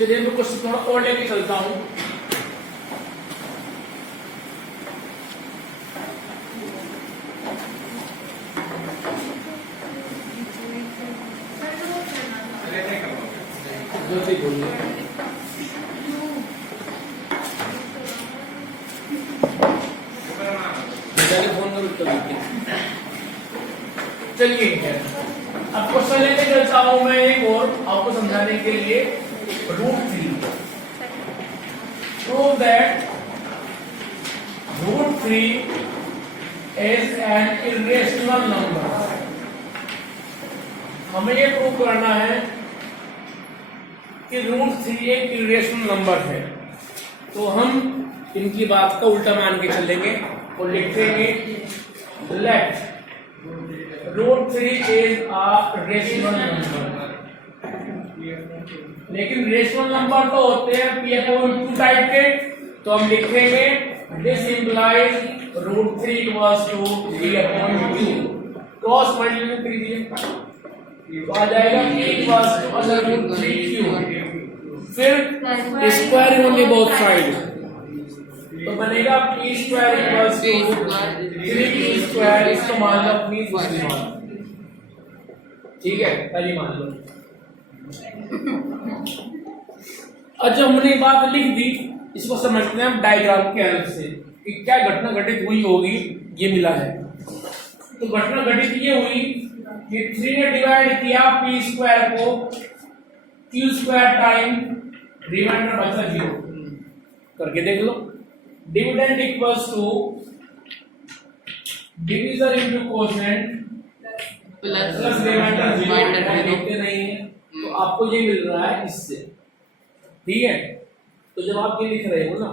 चलिए मैं क्वेश्चन थोड़ा और लेके चलता हूँ। ज्योति बोलिए। फोन करो तो चलिए अब क्वेश्चन लेके चलता हूँ मैं एक और आपको समझाने के लिए। √3 prove that √3 is an irrational number। हमें ये प्रूव करना है कि √3 एक इरेशनल नंबर है। तो हम इनकी बात का उल्टा मान के चलेंगे और लिखेंगे let √3 is a rational number. लेकिन रेशनल नंबर तो होते हैं P/2 टाइप के, तो हम लिखेंगे this implies √3 equals to P/2। Cross multiply कीजिए तो आ जाएगा P इक्वल्स टू √3 फिर स्क्वायर होंगे बोथ साइड, तो बनेगा P square equals to 3P²। इसको मान लो अपनी दूसरी मान, ठीक है, पहली मान लो। अच्छा हमने बात लिख दी, इसको समझते हैं हम डायग्राम के हेल्प से कि क्या घटना घटित हुई होगी। ये मिला है तो घटना घटित ये हुई कि 3 ने डिवाइड किया P² को Q² टाइम रिमाइंडर बचा 0 करके देख लो। Dividend equals to division into quotient plus remainder 0 नहीं है, तो आपको ये मिल रहा है इससे, ठीक है। तो जब आप ये लिख रहे हो ना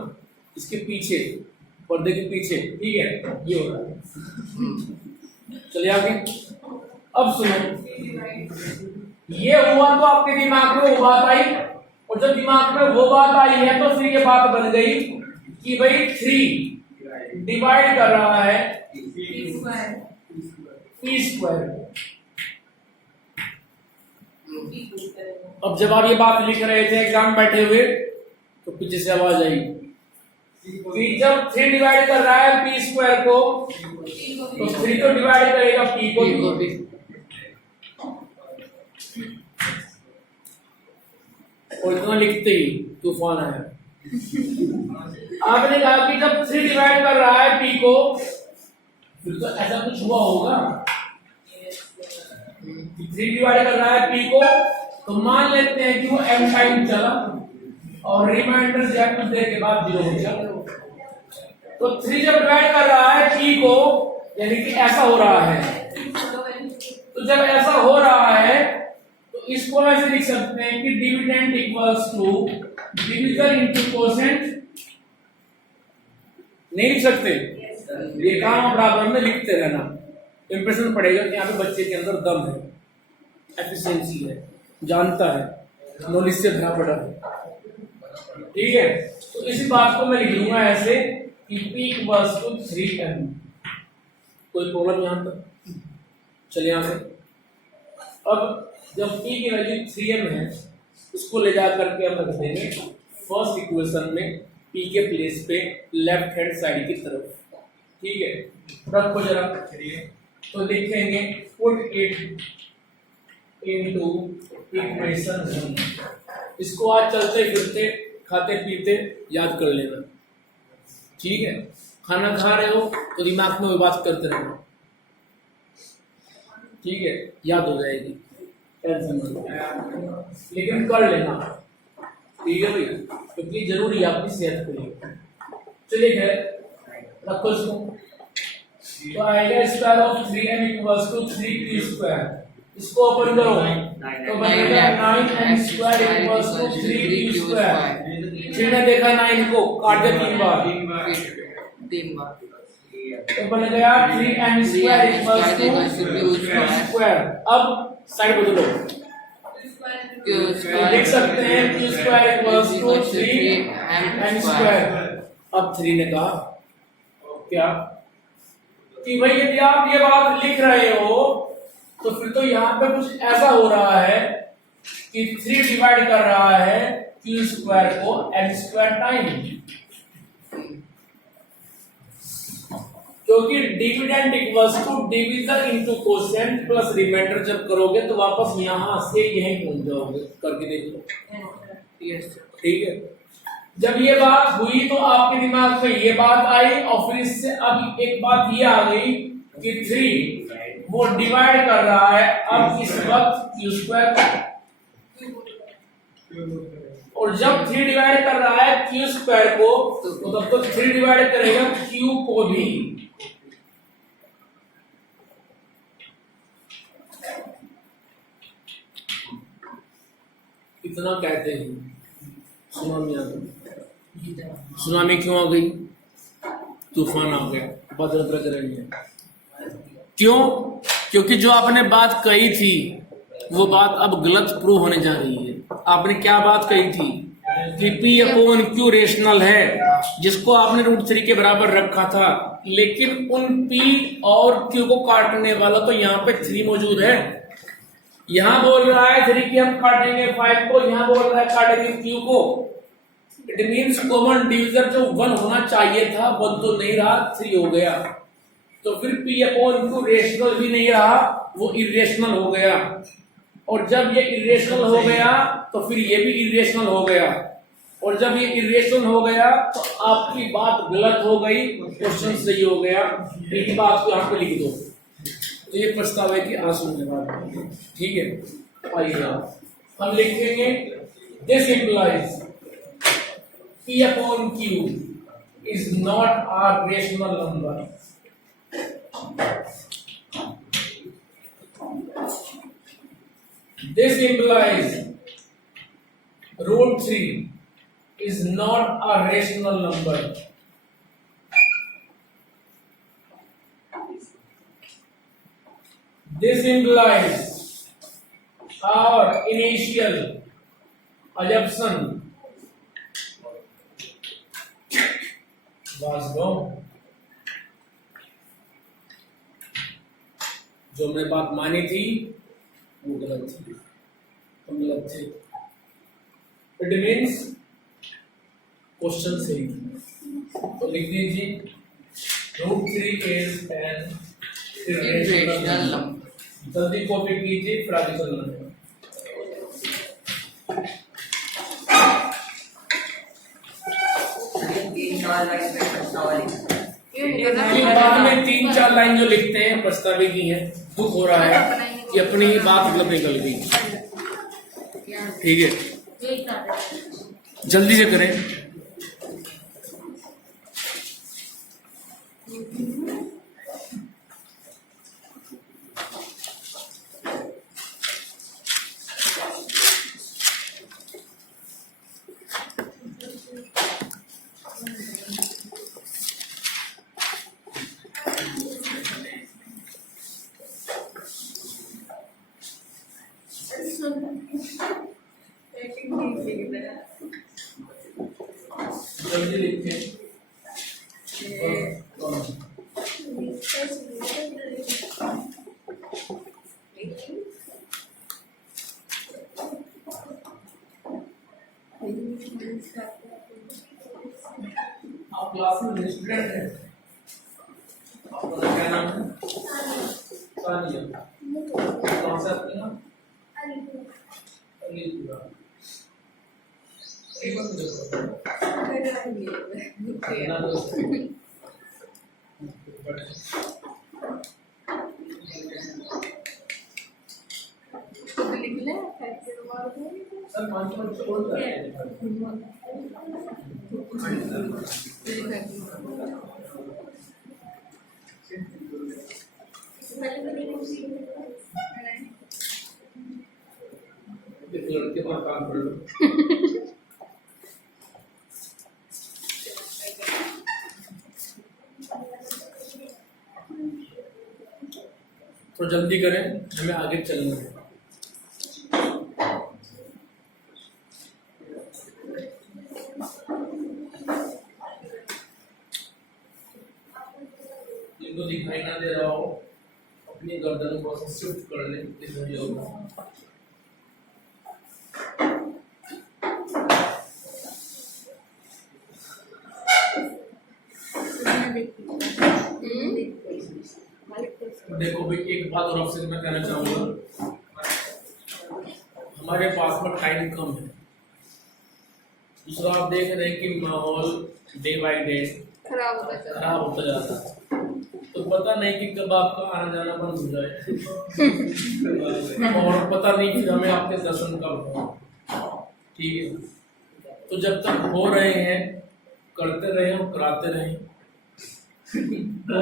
इसके पीछे पर्दे के पीछे, ठीक है, ये हो रहा है। चलिए आगे। अब सुनो, ये हुआ तो आपके दिमाग में वो बात आई, और जब दिमाग में वो बात आई है तो फिर ये बात बन गई कि भाई 3 डिवाइड कर रहा है P²। अब जब आप ये बात लिख रहे थे एग्जाम बैठे हुए तो पीछे से आवाज आई कि जब 3 डिवाइड कर रहा है P² को तो 3 तो डिवाइड करेगा P को भी। और इतना लिखते ही तूफान आया। आपने कहा कि जब 3 डिवाइड कर रहा है P को फिर तो ऐसा कुछ हुआ होगा। 3 डिवाइड कर रहा है P को तो मान लेते हैं कि वो m टाइम चला और रिमाइंडर जब कुछ देर के बाद 0 हो गया। तो 3 जब डिवाइड कर रहा है P को यानी कि ऐसा हो रहा है, तो जब ऐसा हो रहा है तो इसको ऐसे लिख सकते हैं कि dividend equals to division into quotient. नहीं लिख सकते? ये काम बराबर में लिखते रहना, इंप्रेशन पड़ेगा कि यहाँ पे बच्चे के अंदर दम है, एफिशिएंसी है, जानता है, नॉलेज से भरा पड़ा है, ठीक है। तो इसी बात को मैं लिख लूंगा ऐसे कि P इक्वल्स टू 3m। कोई प्रॉब्लम यहाँ तक? चलिए यहाँ से। अब जब P की वैल्यू 3m है उसको ले जा करके हम रख देंगे फर्स्ट इक्वेशन में P के प्लेस पे लेफ्ट हैंड साइड की तरफ, ठीक है। रखो जरा, तो लिखेंगे पुट इट इनटू इक्वेशन 1। इसको आज चलते फिरते खाते पीते याद कर लेना, ठीक है। खाना खा रहे हो तो दिमाग में वो बात करते रहना, ठीक है, याद हो जाएगी, टेंशन मत, लेकिन कर लेना, ठीक है भैया, क्योंकि जरूरी है आपकी सेहत के लिए। चलिए खैर रखो इसको, तो आएगा square of 3m equals to 3P²। इसको ओपन करो तो बनेगा 9m² इक्वल्स टू 3P²। फिर ने देखा 9 को काट दे 3 बार, तो बन गया 3m² इक्वल्स टू P²। अब साइड बदलो, लिख सकते हैं P² इक्वल्स टू 3m²। अब 3 ने कहा क्या कि भाई यदि आप ये बात लिख रहे हो तो फिर तो यहाँ पे कुछ ऐसा हो रहा है कि 3 डिवाइड कर रहा है क्यू स्क्वायर को एक्स स्क्वायर टाइम, क्योंकि dividend equals to division into quotient plus reminder जब करोगे तो वापस यहां से यहीं पहुंच जाओगे। करके देखो। यस ठीक है। जब ये बात हुई तो आपके दिमाग में ये बात आई और फिर इससे अब एक बात ये आ गई कि 3 वो डिवाइड कर रहा है अब इस वक्त क्यू स्क्वायर, और जब 3 डिवाइड कर रहा है क्यू स्क्वायर को तो तब तो 3 डिवाइड करेगा क्यू को भी। इतना कहते हैं सुनामी आ गई। सुनामी क्यों आ गई? तूफान आ गया, बादल गरज रही है। क्यों? क्योंकि जो आपने बात कही थी वो बात अब गलत प्रूव होने जा रही है। आपने क्या बात कही थी कि P अपॉन Q रेशनल है, जिसको आपने √3 के बराबर रखा था, लेकिन उन P और Q को काटने वाला तो यहाँ पे 3 मौजूद है। यहाँ बोल रहा है 3 की हम काटेंगे 5 को, यहाँ बोल रहा है काटेंगे Q को। इट मीन्स कॉमन डिविजर जो 1 होना चाहिए था 1 तो नहीं रहा, 3 हो गया। तो फिर P अपॉन Q रेशनल भी नहीं रहा, वो इरेशनल हो गया। और जब ये इरेशनल हो गया तो फिर ये भी इरेशनल हो गया, और जब ये इरेशनल हो गया तो आपकी बात गलत हो गई, क्वेश्चन सही हो गया। यही बात को यहाँ पे लिख दो। तो ये प्रस्ताव है कि आंसू के बाद ठीक है। आइए हम लिखेंगे this implies P upon Q is not a rational number। This implies √3 is not a rational number। This implies our initial assumption was wrong। जो हमने बात मानी थी वो गलत थी, हम गलत थे। इट मीन्स क्वेश्चन सही था। तो लिख दीजिए √3 इज एन इरेशनल नंबर। जल्दी कॉपी कीजिए, फिर आगे चलना है। बाद में 3-4 लाइन जो लिखते हैं प्रस्तावित की है, दुख हो रहा है कि अपनी ही बात मतलब निकल गई। ठीक है, जल्दी से करें। जल्दी लिखते हैं। आप क्लास में स्टूडेंट हैं, आपका क्या नाम है? सानिया। कौन सा आपका नाम? अलीपुरा। एक बार देखो ना दोस्त लिख ले सर 5 मिनट छोड़ लड़के पर काम कर लो। तो जल्दी करें, हमें आगे चलना है। जिनको दिखाई ना दे रहा हो अपनी गर्दन को शिफ्ट कर लें, इस वीडियो को। देखो भाई, एक बात और आपसे मैं कहना चाहूँगा, हमारे पास में टाइम कम है। दूसरा, आप देख रहे हैं कि माहौल डे बाय डे खराब होता जाता है, तो पता नहीं कि कब आपका आना जाना बंद हो जाए और पता नहीं कि हमें आपके दर्शन कब हो। ठीक है, तो जब तक हो रहे हैं करते रहे और कराते रहे। तो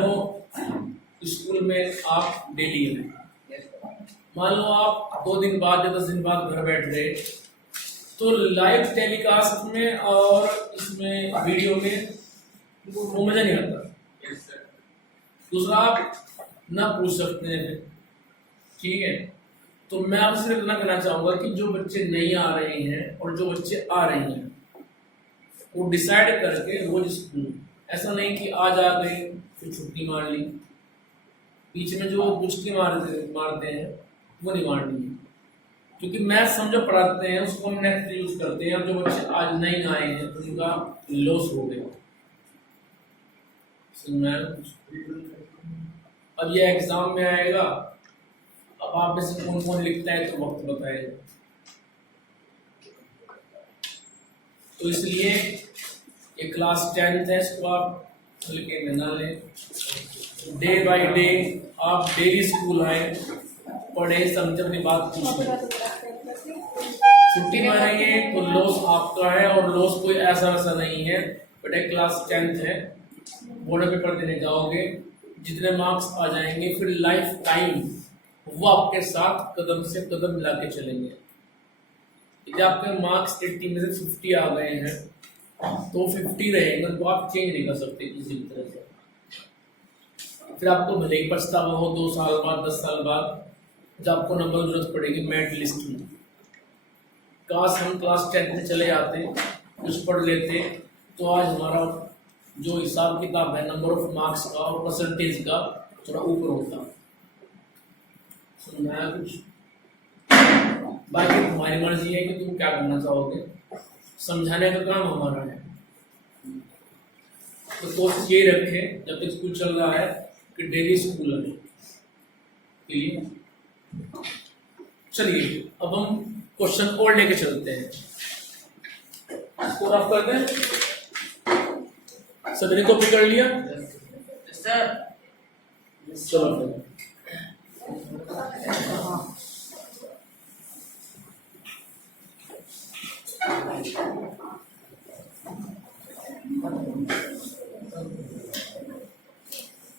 स्कूल में आप डेली हैं, मान लो आप 2 दिन बाद या 10 दिन बाद घर बैठ गए, तो लाइव टेलीकास्ट में और इसमें वीडियो में वो मजा नहीं आता। दूसरा, आप ना पूछ सकते हैं। ठीक है, तो मैं आपसे सिर्फ इतना कहना चाहूँगा कि जो बच्चे नहीं आ रहे हैं और जो बच्चे आ रहे हैं वो डिसाइड करके रोज स्कूल, ऐसा नहीं कि आज आ गए फिर छुट्टी मार ली, बीच में जो पुष्टि मारते हैं वो नहीं मारनी है, क्योंकि मैथ समझो पढ़ाते हैं उसको हम नेक्स्ट यूज करते हैं। और जो बच्चे आज नहीं आए हैं तो उनका लॉस हो गया। अब ये एग्जाम में आएगा, अब आप में से कौन कौन लिखता है तो वक्त बताएगा। तो इसलिए ये क्लास 10th है, इसको आप हल्के में ना लें। डे बाय डे आप डेली स्कूल आए, पढ़े, समझे, अपनी बात पूछें। छुट्टी मारेंगे तो लॉस आपका है, और लॉस कोई ऐसा वैसा नहीं है। बट क्लास 10th है, बोर्ड पेपर देने जाओगे, जितने मार्क्स आ जाएंगे फिर लाइफ टाइम वो आपके साथ कदम से कदम मिला के चलेंगे। यदि आपके मार्क्स 80 में से 50 आ गए हैं तो 50 रहेंगे, तो आप चेंज नहीं कर सकते किसी भी तरह से। फिर आपको भले ही पछतावा हो 2 साल बाद, 10 साल बाद, जब आपको नंबर जरूरत पड़ेगी मेरिट लिस्ट में। काश हम क्लास 10th में चले जाते, कुछ पढ़ लेते, तो आज हमारा जो हिसाब किताब है नंबर ऑफ मार्क्स का और परसेंटेज का थोड़ा ऊपर होता। सुनना है कुछ? बाकी तुम्हारी मर्जी है कि तुम क्या करना चाहोगे, समझाने का काम हमारा है। तो कोशिश ये रखें जब तक स्कूल चल रहा है कि डेली स्कूल आए। चलिए अब हम क्वेश्चन और लेके चलते हैं। स्कोर ऑफ करते हैं। सभी ने कॉपी कर लिया? चलो फिर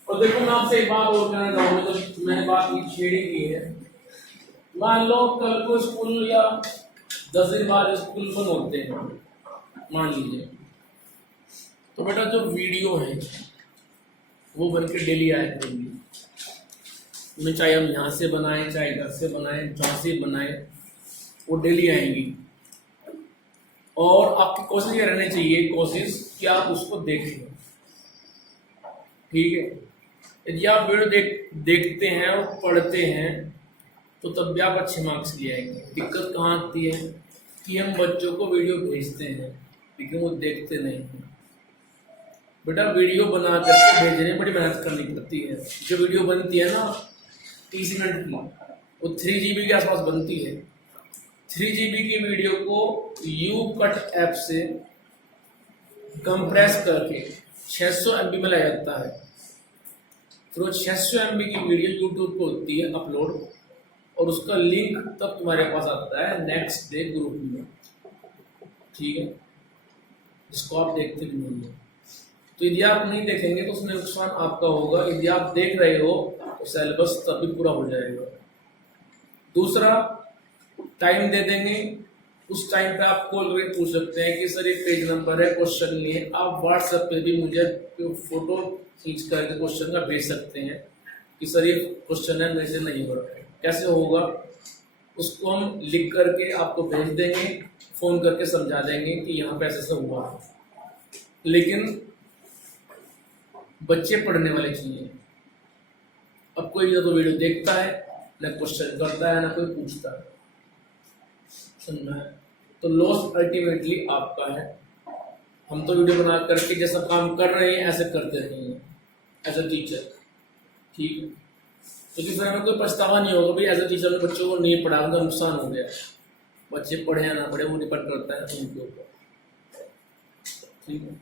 और देखो, मैं आपसे एक बात और कहना चाहूँगा, तो मैंने बात छेड़ी की है। मान लो कल को स्कूल या 10 दिन बाद स्कूल बंद होते हैं, मान लीजिए, तो बेटा जो वीडियो है वो बन के डेली आया करेंगी। उन्हें चाहे हम यहाँ से बनाएं, चाहे घर से बनाएं, जहाँ से बनाएं, वो डेली आएंगी। और आपकी कोशिश ये रहनी चाहिए, कोशिश कि आप उसको देखें। ठीक है, यदि आप वीडियो देखते हैं और पढ़ते हैं तो तब भी आप अच्छे मार्क्स ले आएंगे। दिक्कत कहाँ आती है कि हम बच्चों को वीडियो भेजते हैं लेकिन वो देखते नहीं हैं। बेटा वीडियो बना करके भेजने में बड़ी मेहनत करनी पड़ती है। जो वीडियो बनती है ना 30 मिनट की, वो 3 GB के आसपास बनती है। 3 GB की वीडियो को YouCut ऐप से कंप्रेस करके 600 MB में लाया जाता है। फिर वो 600 MB की वीडियो यूट्यूब पर होती है अपलोड, और उसका लिंक तब तुम्हारे पास आता है नेक्स्ट डे ग्रुप में। ठीक है, जिसको आप देखते भी नहीं है। तो यदि आप नहीं देखेंगे तो उसमें नुकसान आपका होगा। यदि आप देख रहे हो तो सिलेबस तभी पूरा हो जाएगा। दूसरा, टाइम दे देंगे, उस टाइम पे आप कॉल करके पूछ सकते हैं कि सर ये पेज नंबर है, क्वेश्चन लिए। आप व्हाट्सएप पे भी मुझे फोटो खींच करके क्वेश्चन का भेज सकते हैं कि सर ये क्वेश्चन है, मेरे से नहीं हो रहा है। कैसे होगा, उसको हम लिख करके आपको भेज देंगे, फ़ोन करके समझा देंगे कि यहाँ पे ऐसे हुआ है। लेकिन बच्चे पढ़ने वाले चाहिए। अब कोई ना तो वीडियो देखता है, ना क्वेश्चन करता है, ना कोई पूछता है। सुनना है तो लॉस अल्टीमेटली आपका है। हम तो वीडियो बना करके जैसा काम कर रहे हैं ऐसे करते रहेंगे एज अ टीचर। ठीक है, क्योंकि फिर हमें कोई पछतावा नहीं होगा भाई एज अ टीचर ने बच्चों को नहीं पढ़ा, उनका नुकसान हो गया। बच्चे पढ़े या ना पढ़े वो डिपेंड करता है उनके ऊपर। ठीक है,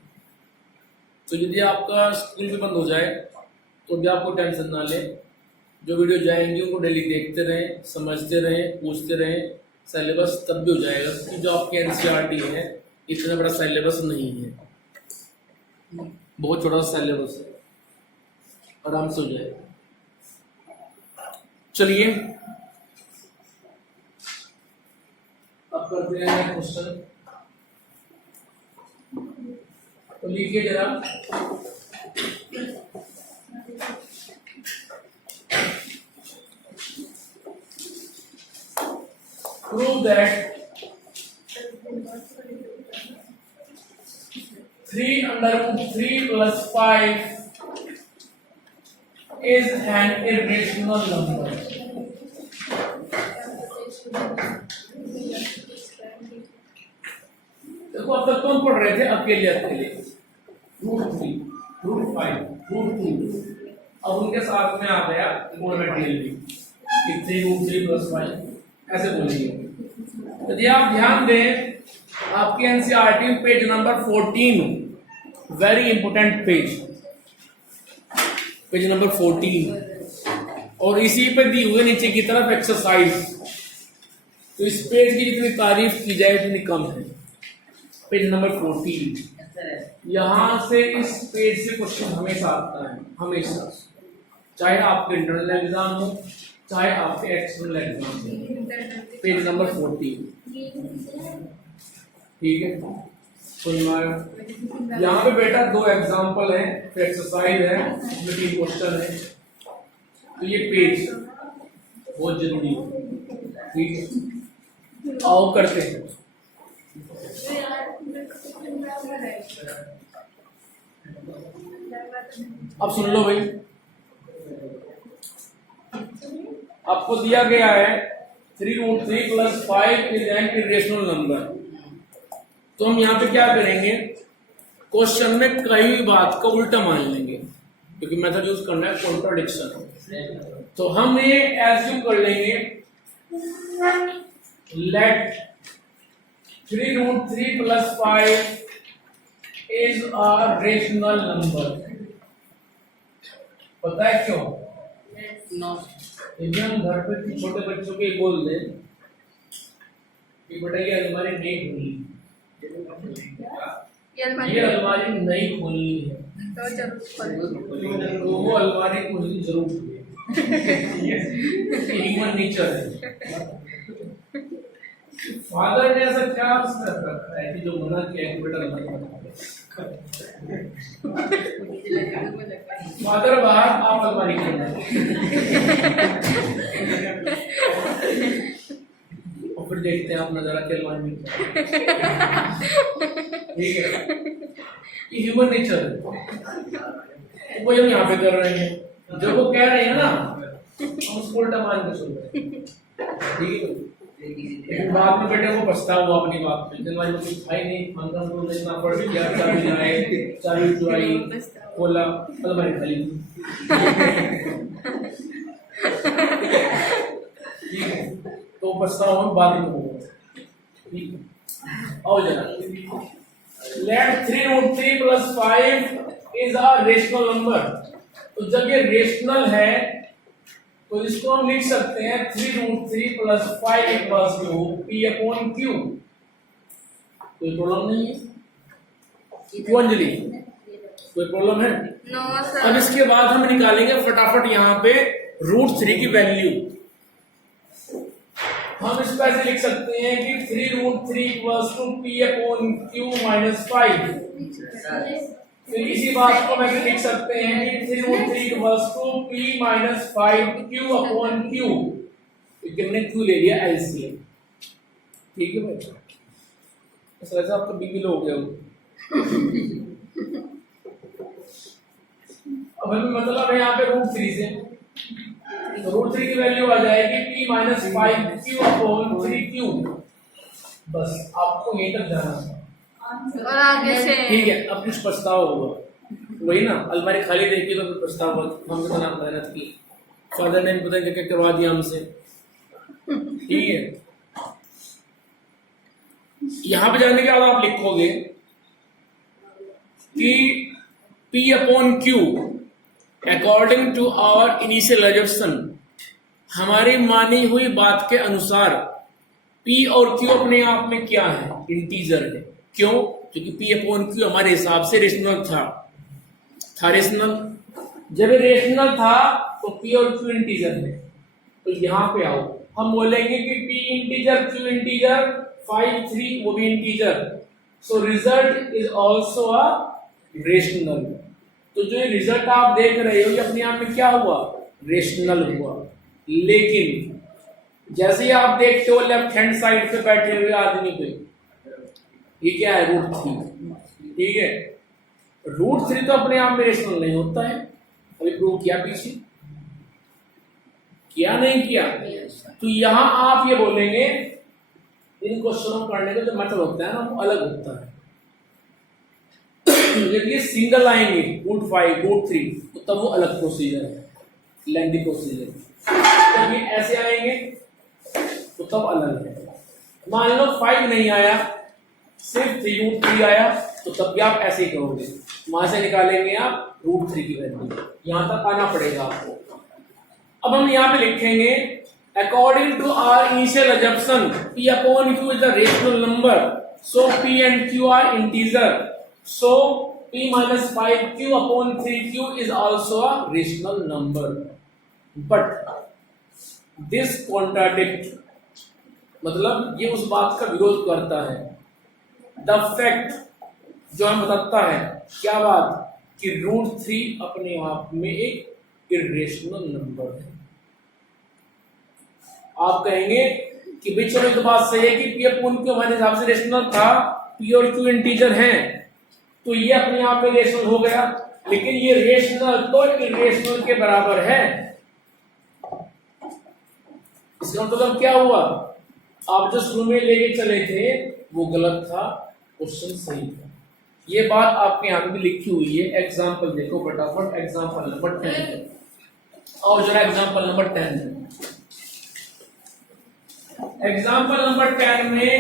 तो यदि आपका स्कूल भी बंद हो जाए तो भी आपको टेंशन ना ले, जो वीडियो जाएंगी उनको डेली देखते रहें, समझते रहें, पूछते रहें, सिलेबस तब भी हो जाएगा। क्योंकि जो आपकी एनसीईआरटी है इतना बड़ा सिलेबस नहीं है, बहुत छोटा सिलेबस है, आराम से हो जाएगा। चलिए अब करते हैं क्वेश्चन, तो लिखिए जरा। Prove that 3√3 plus 5 is an irrational number. देखो अब तक कौन पढ़ रहे थे अकेले अकेले, √3, √5, √2। अब उनके साथ में आ गया मोनोमेट्रियल भी कि 3√3 plus 5 ऐसे बोलिए। यदि आप ध्यान दें आपके NCERT page number 14, very important page, page number 14, और इसी पे दी हुए नीचे की तरफ एक्सरसाइज। तो इस पेज की जितनी तारीफ की जाए उतनी कम है। पेज नंबर 14, यहां से इस पेज से क्वेश्चन हमेशा आता है, हमेशा, चाहे आपके इंटरनल एग्जाम हो चाहे आपके एक्सटर्नल एग्जाम हो। पेज नंबर 14, ठीक है। तो यहाँ पे बेटा 2 एग्जाम्पल है, फिर एक्सरसाइज है, इसमें 3 क्वेश्चन है। तो ये पेज बहुत जरूरी है, ठीक है। आओ करते हैं। अब सुन लो भाई, आपको दिया गया है 3√3 plus 5 is an irrational number। तो हम यहाँ पे क्या करेंगे, क्वेश्चन में कई भी बात का उल्टा मान लेंगे, क्योंकि मेथड यूज करना है कॉन्ट्राडिक्शन। तो हम ये एज्यूम कर लेंगे, late 3√3 plus 5 is a rational number। पता है क्यों? यदि हम घर पे छोटे बच्चों को बोल दें कि बेटा ये अलमारी नहीं खुली, ये अलमारी नहीं खोलनी है, तो वो अलमारी खोलनी जरूर है। ह्यूमन नेचर है। फादर ने ऐसा क्या रखा है कि जो मना किया है बेटा अलमारी, फादर बाहर आप अलमारी करना, और फिर देखते हैं आप नजारा के अलमारी में, ठीक है। ये ह्यूमन नेचर है, वो हम यहाँ पे कर रहे हैं। जो वो कह रहे हैं ना हम उसको उल्टा मान के सुन रहे हैं, ठीक है। लेकिन बाद में बेटे को पछतावा हुआ अपनी बात पे, जलवायु में कुछ खाई नहीं, अंदर को देखना पड़ गया, चाबी लाए, चाबी चुराई, खोला, अलमारी खाली। ठीक है, तो पछतावा हम बाद में होगा, ठीक है। आओ जरा, late 3√3 plus 5 is a rational number। तो जब ये रेशनल है तो इसको हम लिख सकते हैं 3√3 plus 5 equals to P/Q। कोई प्रॉब्लम नहीं है क्यों अंजलि, कोई प्रॉब्लम है? No sir. अब इसके बाद हम निकालेंगे फटाफट यहाँ पे √3 की वैल्यू। हम इस पर ऐसे लिख सकते हैं कि 3√3 equals to P/Q minus 5। फिर इसी बात को मैं लिख सकते हैं कि 3√3 equals to P minus 5Q/Q। हमने Q ले लिया LCM, ठीक है भाई। इस तरह से आपका बीबी लो हो गया। अब हमें मतलब है यहाँ पे √3 से, तो √3 की वैल्यू आ जाएगी P minus 5Q/3Q। बस आपको यहीं तक जाना है और आगे से ठीक है। अब कुछ पछतावा होगा, वही ना, अलमारी खाली देखी तो फिर पछतावा, हमने तो नाम मेहनत की, फादर ने पता नहीं क्या करवा दिया हमसे। ठीक है, यहां पे जाने के बाद आप लिखोगे कि P upon Q according to our initial assumption, हमारी मानी हुई बात के अनुसार P और Q अपने आप में क्या है, इंटीजर है। क्यों? क्योंकि P अपॉन Q हमारे हिसाब से रेशनल था रेशनल। जब रेशनल था तो P और Q इंटीजर है। तो यहां पे आओ, हम बोलेंगे कि P इंटीजर, Q इंटीजर, 5 3 वो भी integer, so result is also a rational. तो जो ये रिजल्ट आप देख रहे हो ये अपने आप में क्या हुआ, रेशनल हुआ। लेकिन जैसे ही आप देखते हो लेफ्ट हैंड साइड पे बैठे हुए आदमी पे, ये क्या है, √3। ठीक है, √3 तो अपने आप में रेशनल नहीं होता है, अभी प्रूव किया पीछे, किया नहीं किया। तो यहां आप ये बोलेंगे, इन क्वेश्चनों करने का जो मेथड होता है ना वो अलग होता है। जब ये सिंगल आएंगे √5 √3 तो तब वो अलग प्रोसीजर है, लेंथी प्रोसीजर। जब ये ऐसे आएंगे तो तब अलग है। मान लो 5 नहीं आया, सिर्फ 3√3 आया, तो तब भी आप ऐसे ही करोगे, वहां से निकालेंगे आप √3 की वैल्यू, यहां तक आना पड़ेगा आपको। अब हम यहाँ पे लिखेंगे according to our initial assumption P upon Q is the rational number, so P and Q are integer, so P minus 5Q upon 3Q is also a rational number, but this contradict, मतलब ये उस बात का विरोध करता है, the fact जो हमें बताता है क्या बात, कि √3 अपने आप में एक इरेशनल नंबर है। आप कहेंगे कि भाई चलो तो बात सही है कि P अपॉन Q हमारे हिसाब से रेशनल था, P और Q इंटीजर हैं, तो ये अपने आप में रेशनल हो गया, लेकिन ये रेशनल तो इरेशनल के बराबर है। इसका मतलब क्या हुआ, आप जो शुरू में लेके चले थे वो गलत था, क्वेश्चन सही था। ये बात आपके यहाँ पे भी लिखी हुई है। एग्जाम्पल देखो फटाफट, एग्जाम्पल नंबर 10 और जरा एग्जाम्पल नंबर 10 एग्जाम्पल नंबर 10 में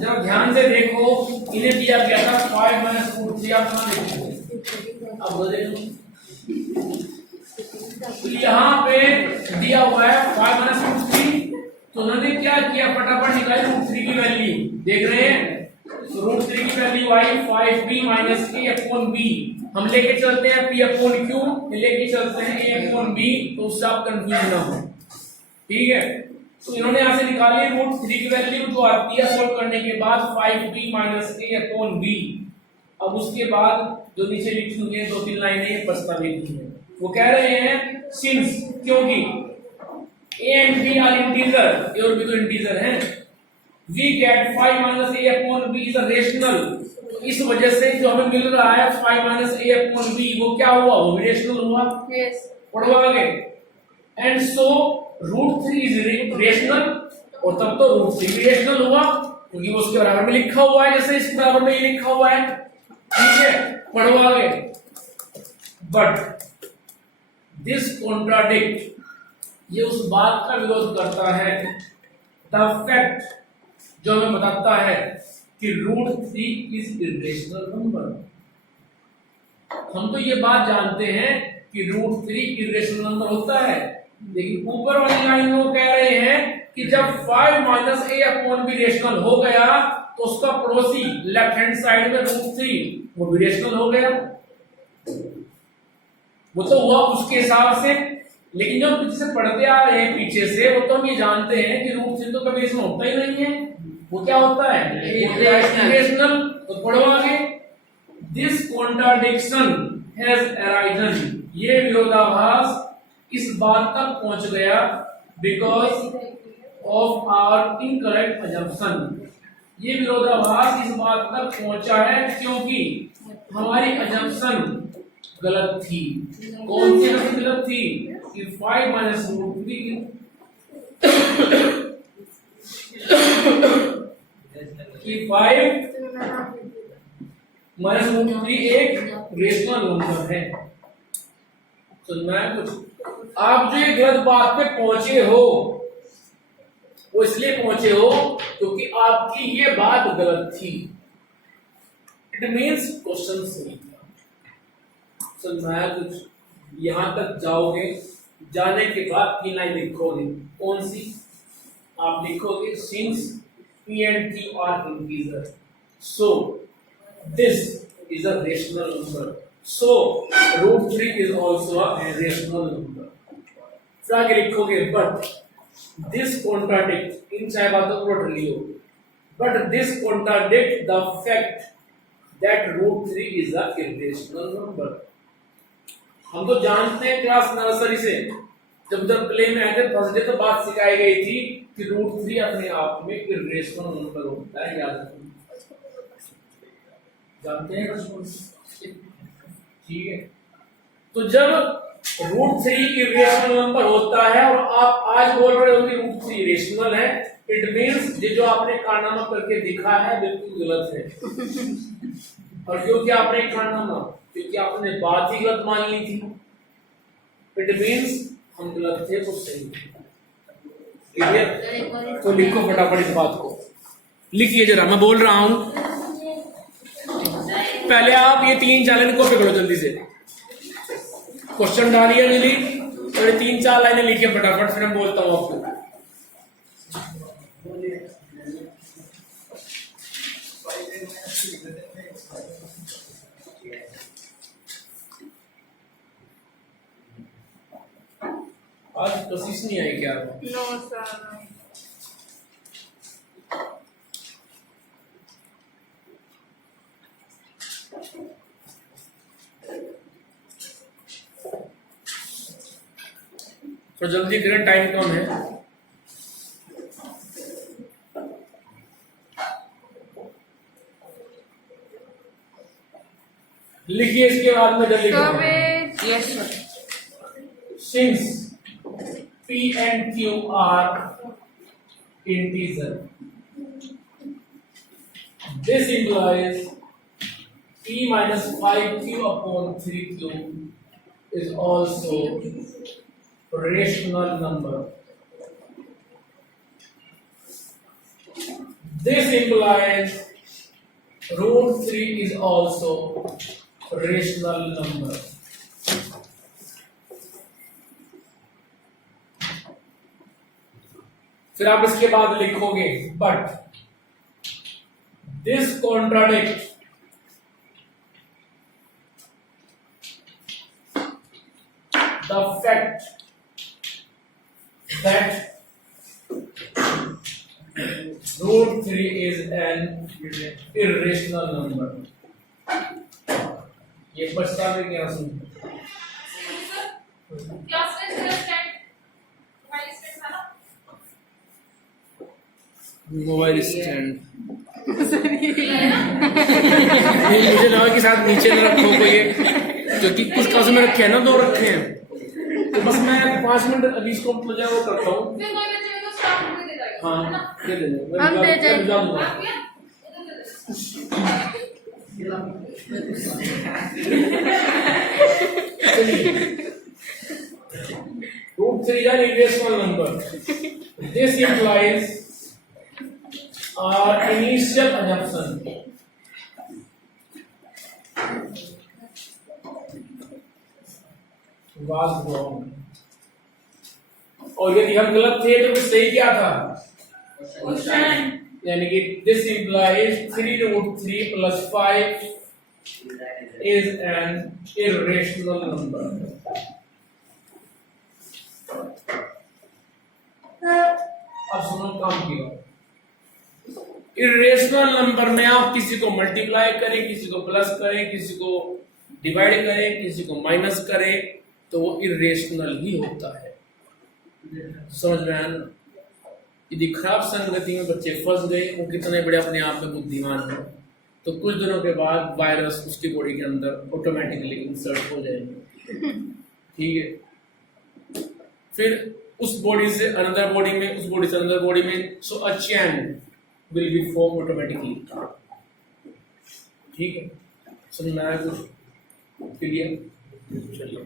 जब ध्यान से देखो, इन्हें दिया गया था 5 - √3, आप देखो अब देखो तो यहाँ पे दिया हुआ है 5 - √3, तो उन्होंने क्या किया, फटाफट निकाली √3 की वैल्यू, देख रहे हैं, √3 की value I 5b - a upon b। हम लेके चलते हैं P अपॉन Q, लेके चलते हैं a अपॉन b, तो उससे आप कंफ्यूज ना हो। ठीक है, तो इन्होंने यहां से निकाली √3 की वैल्यू जो आती है सॉल्व करने के बाद 5b - a अपॉन b। अब उसके बाद जो नीचे लिखी हुई है 2-3 लाइनें प्रस्तावित की है, वो कह रहे हैं सिंस, क्योंकि a and b are integer, a और b तो इंटीजर हैं, we get 5 - a upon b is a rational, तो इस वजह से जो हमें मिल रहा है 5 - a upon b वो क्या हुआ, वो भी रेशनल हुआ। यस, पढ़ो आगे, एंड सो √3 इज रेशनल, और तब तो √3 भी रेशनल हुआ क्योंकि वो उसके बराबर में लिखा हुआ है, जैसे इसके बराबर में ये लिखा हुआ है। ठीक है, पढ़ो आगे, बट दिस कॉन्ट्राडिक्ट, ये उस बात का विरोध करता है, द फैक्ट जो हमें बताता है कि √3 इज इरेशनल नंबर। हम तो ये बात जानते हैं कि √3 इरेशनल नंबर होता है, लेकिन ऊपर वाली लाइन में वो कह रहे हैं कि जब 5 - a अपॉन b रेशनल हो गया तो उसका पड़ोसी लेफ्ट हैंड साइड में √3 वो भी रेशनल हो गया। वो तो हुआ उसके हिसाब से, लेकिन जो पीछे से पढ़ते आ रहे हैं पीछे से, वो तो हम ये जानते हैं कि √3 तो कभी रेशनल होता ही नहीं है, वो क्या होता है, इरेशनल। तो पढ़ो आगे, दिस कॉन्ट्राडिक्शन हैज अराइजन, ये विरोधाभास इस बात तक पहुंच गया because of our incorrect assumption, ये विरोधाभास इस बात तक पहुंचा है क्योंकि हमारी assumption गलत थी। कौन सी गलत थी, कि 5 - √3 कि 5 - √3 एक रेशनल नंबर है। सुनना है कुछ, आप जो ये गलत बात पे पहुंचे हो वो इसलिए पहुंचे हो क्योंकि आपकी ये बात गलत थी। इट मीन्स क्वेश्चन सही था। समझाया कुछ? यहां तक जाओगे, जाने के बाद की लाइन लिखोगे। कौन सी? आप लिखोगे since P and Q are integer, so this is a rational number, so √3 is also a rational number। फिर आगे लिखोगे but this contradict, इन चार बातों को पढ़ लियो, but this contradict the fact that √3 is a irrational number। हम तो जानते हैं क्लास नर्सरी से, जब प्ले में आए थे फर्स्ट डे तो बात सिखाई गई थी कि √3 अपने आप में इर्रेशनल नंबर होता है। याद रखो, जानते हैं बचपन? ठीक है, तो जब √3 इर्रेशनल नंबर होता है और आप आज बोल रहे हो कि √3 इरेशनल है, इट मींस ये जो आपने कारनामा करके दिखा है बिल्कुल गलत है। और क्योंकि आपने कारनामा, क्योंकि आपने बात ही गलत मान ली थी, इट मींस हम गलत थे तो सही। क्लियर? तो लिखो फटाफट इस बात को, लिखिए जरा, मैं बोल रहा हूं। पहले आप ये 3-4 लाइन कॉपी करो जल्दी से, क्वेश्चन डालिए जल्दी, और ये 3-4 लाइनें लिखिए फटाफट, फिर मैं बोलता हूं आपको। आज कोशिश नहीं आई क्या? No sir. तो जल्दी करें, टाइम कम है। लिखिए इसके बाद में जल्दी करें। Yes sir. Since P and Q are integer, this implies P minus 5Q upon 3Q is also rational number. This implies √3 is also rational number. फिर आप इसके बाद लिखोगे but this contradict the fact that √3 is an irrational number. ये बचता में क्या सुन mobile stand नहीं, मुझे लगा कि साथ नीचे न रखो को ये, क्योंकि कुछ क्लास में रखे हैं ना, 2 रखे हैं, तो बस मैं 5 मिनट अभी इसको वो करता हूँ। हाँ दे देंगे, हम दे देंगे। √3 is an irrational number. This implies our initial assumption was wrong। और यदि हम गलत थे तो फिर सही क्या था? यानी कि this implies 3√3 plus 5 is an irrational number। अब सुनो काम की बात। इर्रेशनल नंबर में आप किसी को मल्टीप्लाई करें, किसी को प्लस करें, किसी को डिवाइड करें, किसी को माइनस करें, तो वो इर्रेशनल ही होता है। समझ में आया ना? यदि खराब संगति में बच्चे फंस गए, वो कितने बड़े अपने आप में बुद्धिमान हैं, तो कुछ दिनों के बाद वायरस उसकी बॉडी के अंदर ऑटोमेटिकली इंसर्ट हो जाएंगे। ठीक है, फिर उस बॉडी से अनदर बॉडी में, उस बॉडी से अनदर बॉडी में, so a chain will be formed automatically। ठीक है, समझ में आया कुछ? क्लियर? चलिए।